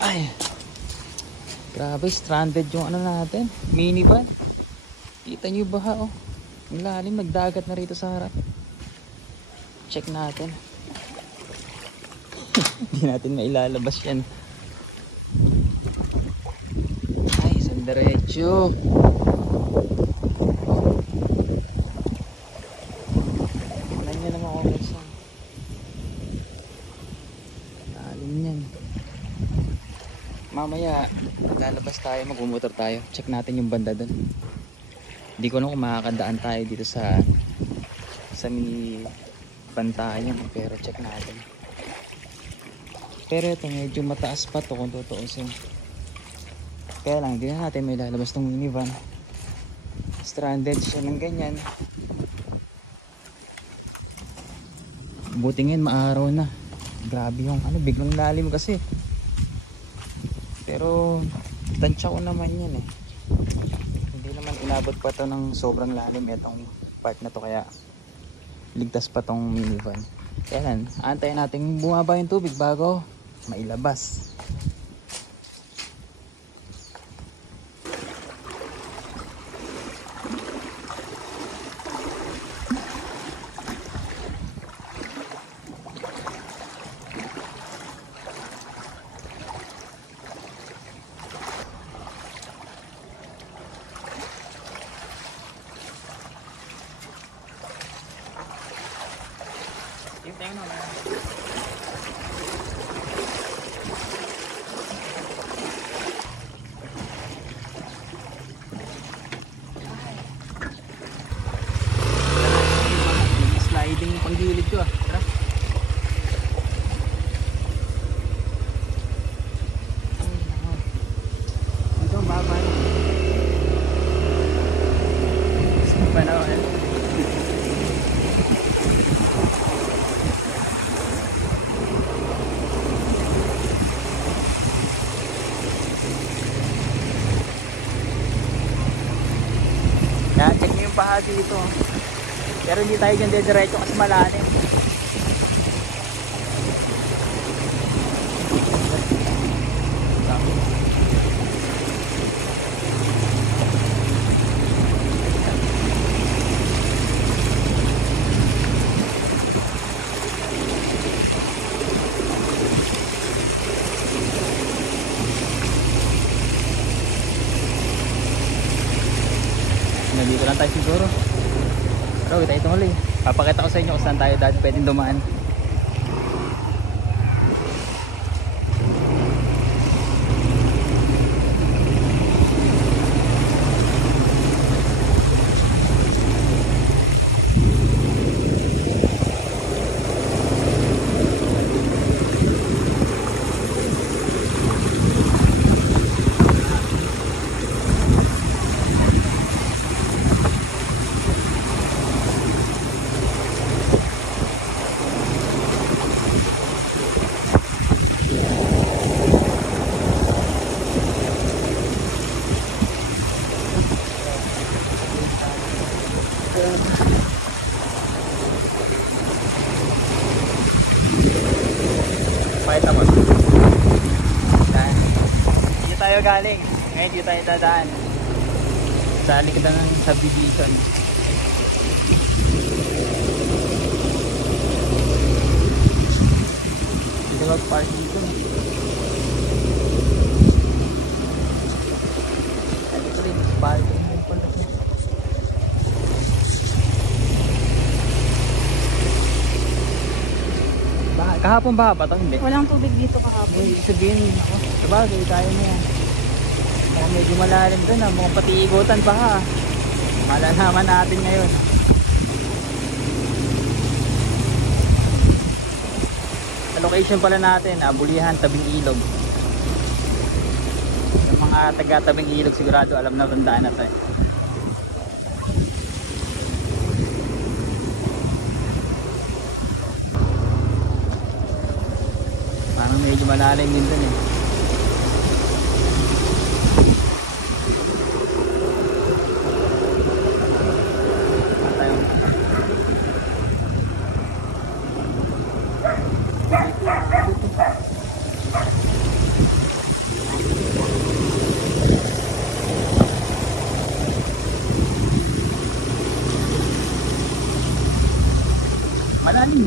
Ay, grabe, stranded yung ano natin, minivan. Kita nyo yung baha oh. Ang lalim, nagdagat na rito sa harap. Check natin. Hindi natin mailalabas yan. Ay, sandaretso. Tingnan nyo naman ako guys. Lalim yan. Mamaya lalabas tayo, magmumotor tayo. Check natin yung banda dun. Hindi ko alam kung makakadaan tayo dito sa mini bantayan, pero check natin. Pero ito medyo mataas pa to kung tutuusin. Kaya lang, hindi na natin may lalabas ng minivan. Stranded siya ng ganyan. Buti ngayon maaraw na. Grabe yung ano, biglang lalim kasi. Pero tansya ko naman yan eh. Hindi naman inabot pa to ng sobrang lalim itong part na to, kaya ligtas pa tong minivan. Kaya lang, antayin natin bumaba yung tubig bago mailabas. Tayo na. Sliding yung panggilid ko ah. Tara. Ito ang baba na. Saan pa na ako eh? Yan, check nyo yung paha dito. Pero hindi tayo dyan diretso kasi malalim. Nandito lang tayo siguro. Pero kita ito huli. Papakita ko sa inyo kung saan tayo dati pwedeng dumaan. Pakita mo. Dito tayo galing. Ngayon dito tayo dadaan. Sa likod ng subdivision. Dito mag-park dito. Dito rin, parking. Kahapon ba pa ito? Hindi. Walang tubig dito kahapon. Ibig sabihin, sabagay, tayo na yan. Medyo malalim doon ha, mukhang pati igutan pa ha. Malalaman natin ngayon. Sa location pala natin, Bulihan, Tabing Ilog. Yung mga taga Tabing Ilog sigurado alam na tandaan na ito eh. Medyo malalim din dun eh.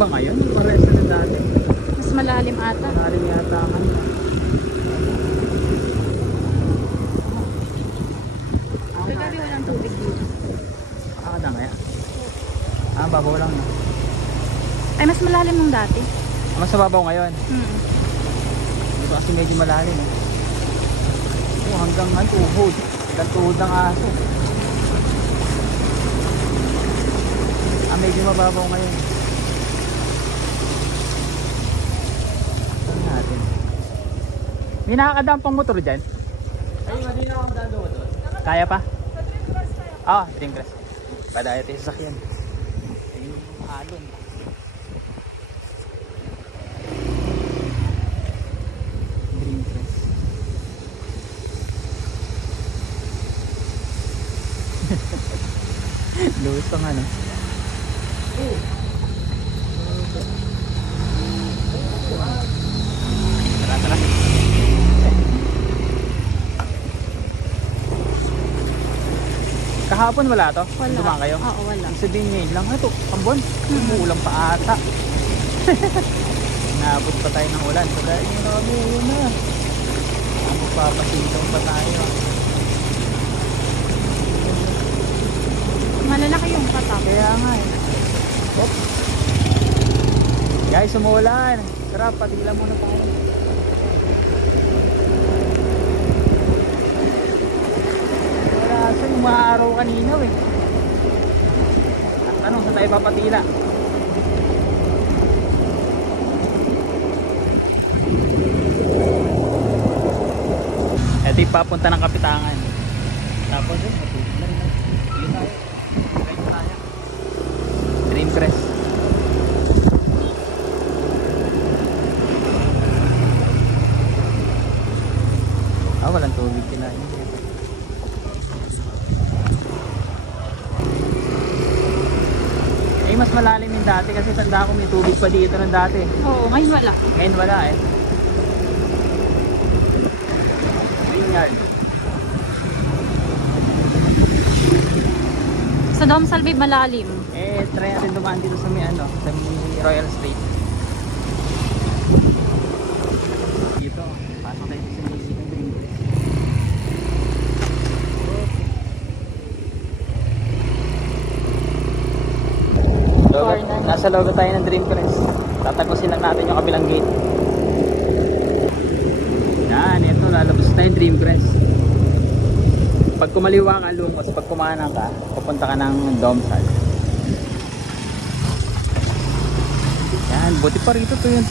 ba ngayon? Pares na dati. Mas malalim ata. Malalim yata ang ano. Kagabi walang tubig dito. Na kaya? Babaw lang na. Ay, mas malalim nung dati. Mas mababaw ngayon. Dito kasi medyo malalim. Hanggang tuhod. Hanggang tuhod ng aso. Medyo mababaw ngayon. Ito natin. May nakakadampang motor dyan? Ay, hindi na akong dado doon. Kaya pa? Dream Crest. Padaya tayo sa sakyan. Ayun yung alon. Dream Crest. Luwis pang ano. Tara. Kahapon wala to? Wala. Dumaan kayo? Oo, wala. Sabihin ngayon lang, ito, ambon. Umuulan pa ata. Naabot pa tayo ng ulan. So dahil yun na. Magpapasintong pa tayo. Malalaki yung patak. Kaya nga eh. Oops. Guys, umuulan. Tara, patigilan muna tayo. Wala sa yung mga araw kanina eh. Ang tanong, saan tayo papatila? Ito yung papunta ng Kapitangan. Tapos yun, matulog na rin. Yun tayo. Dream Crest. Walang tubig kinain. Mas malalim yung dati kasi tanda ko may tubig pa dito ng dati. Oo, ngayon wala. Ngayon wala eh. Ayun nga. Sa Domsalvi malalim. Try natin dumaan dito sa may sa may Royal Street. Dito, pasok tayo sa may Dream Crest. Nasa logo tayo ng Dream Crest. Tatagusin lang natin yung kabilang gate. Yan, ito lalabas tayo Dream Crest. Pag kumaliwa ka lumos, pag kumanan ka, pupunta ka ng Domsal. Yan, buti pa rito to yun.